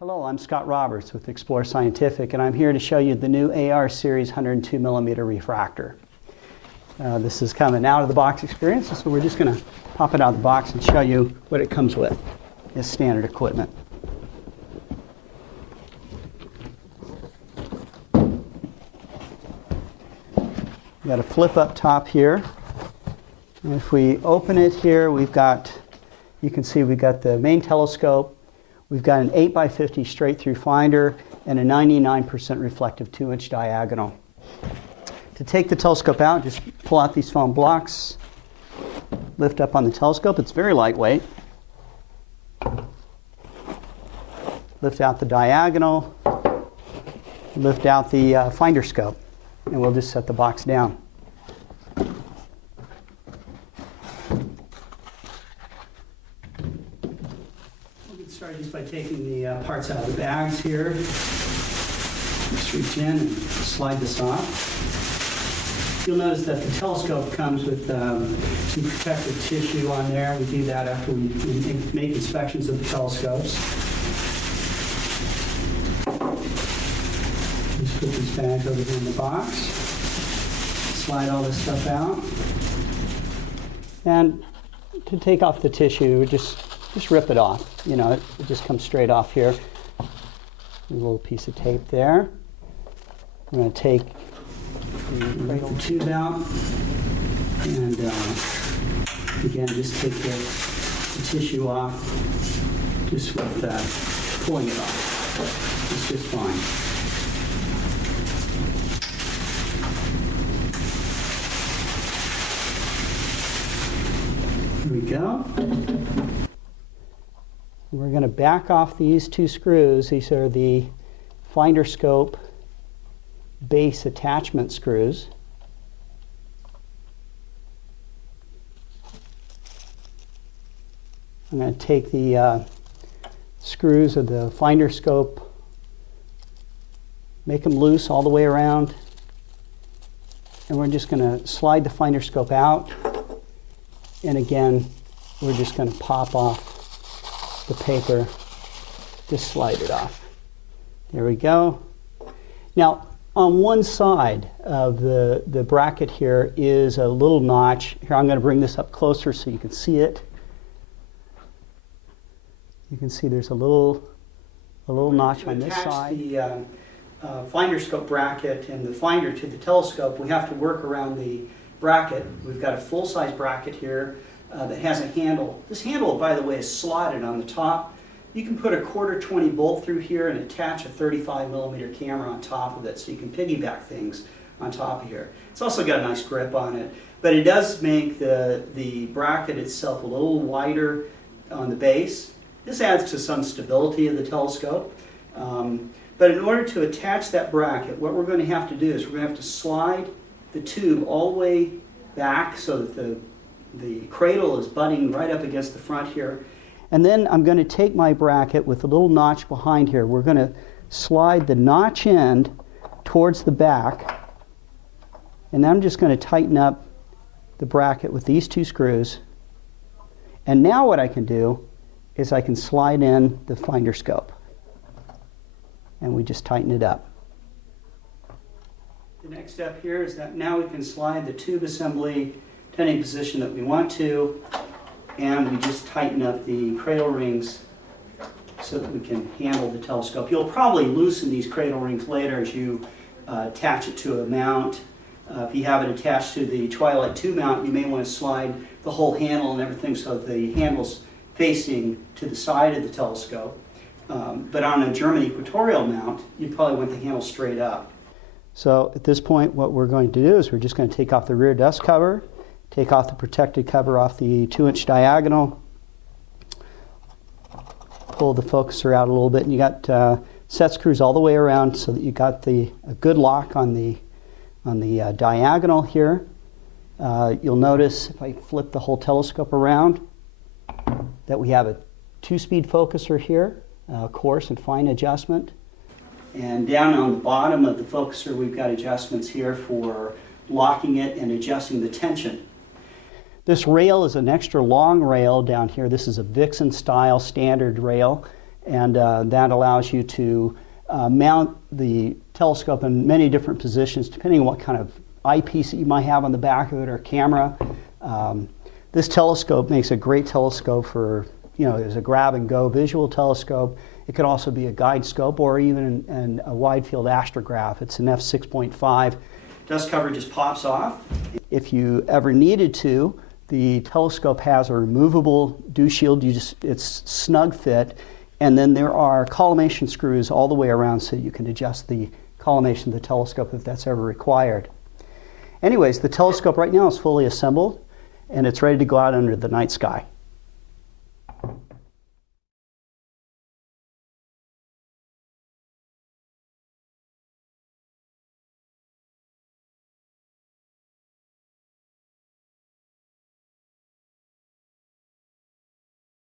Hello, I'm Scott Roberts with Explore Scientific, and I'm here to show you the new AR Series 102mm refractor. This is kind of an out-of-the-box experience, so we're just going to pop it out of the box and show you what it comes with as standard equipment. We've got a flip up top here. And if we open it here, you can see we've got the main telescope. We've got an 8x50 straight-through finder and a 99% reflective 2-inch diagonal. To take the telescope out, just pull out these foam blocks, lift up on the telescope. It's very lightweight. Lift out the diagonal, lift out the finder scope, and we'll just set the box down. Start just by taking the parts out of the bags here. Just reach in and slide this off. You'll notice that the telescope comes with some protective tissue on there. We do that after we make inspections of the telescopes. Just put these bags over here in the box. Slide all this stuff out. And to take off the tissue, just rip it off. You know, it just comes straight off here. A little piece of tape there. I'm going to take the cradle tube out and again just take the tissue off just with pulling it off. It's just fine. Here we go. We're going to back off these two screws. These are the finder scope base attachment screws. I'm going to take the screws of the finder scope, make them loose all the way around, and we're just going to slide the finder scope out, and again we're just going to pop off the paper, just slide it off. There we go. Now, on one side of the bracket here is a little notch. Here, I'm going to bring this up closer so you can see it. You can see there's a little notch on this side. The finder scope bracket and the finder to the telescope, we have to work around the bracket. We've got a full-size bracket here that has a handle. This handle, by the way, is slotted on the top. You can put a 1/4-20 bolt through here and attach a 35mm camera on top of it so you can piggyback things on top of here. It's also got a nice grip on it, but it does make the bracket itself a little wider on the base. This adds to some stability of the telescope. But in order to attach that bracket, what we're going to have to do is we're going to have to slide the tube all the way back so that the cradle is butting right up against the front here. And then I'm going to take my bracket with a little notch behind here. We're going to slide the notch end towards the back. And then I'm just going to tighten up the bracket with these two screws. And now what I can do is I can slide in the finder scope. And we just tighten it up. The next step here is that now we can slide the tube assembly to any position that we want to, and we just tighten up the cradle rings so that we can handle the telescope. You'll probably loosen these cradle rings later as you attach it to a mount. If you have it attached to the Twilight 2 mount, you may want to slide the whole handle and everything so that the handle's facing to the side of the telescope. But on a German equatorial mount, you'd probably want the handle straight up. So at this point, what we're going to do is we're just going to take off the rear dust cover, take off the protected cover off the 2-inch diagonal, pull the focuser out a little bit, and you got set screws all the way around so that you got a good lock on the diagonal here. You'll notice if I flip the whole telescope around that we have a 2-speed focuser here, coarse and fine adjustment. And down on the bottom of the focuser, we've got adjustments here for locking it and adjusting the tension. This rail is an extra long rail down here. This is a Vixen style standard rail, and that allows you to mount the telescope in many different positions depending on what kind of eyepiece that you might have on the back of it or camera. This telescope makes a great telescope for, as a grab-and-go visual telescope. It could also be a guide scope or even a wide-field astrograph. It's an f6.5. Dust cover just pops off. If you ever needed to, the telescope has a removable dew shield. It's snug fit, and then there are collimation screws all the way around so you can adjust the collimation of the telescope if that's ever required. Anyways, the telescope right now is fully assembled, and it's ready to go out under the night sky.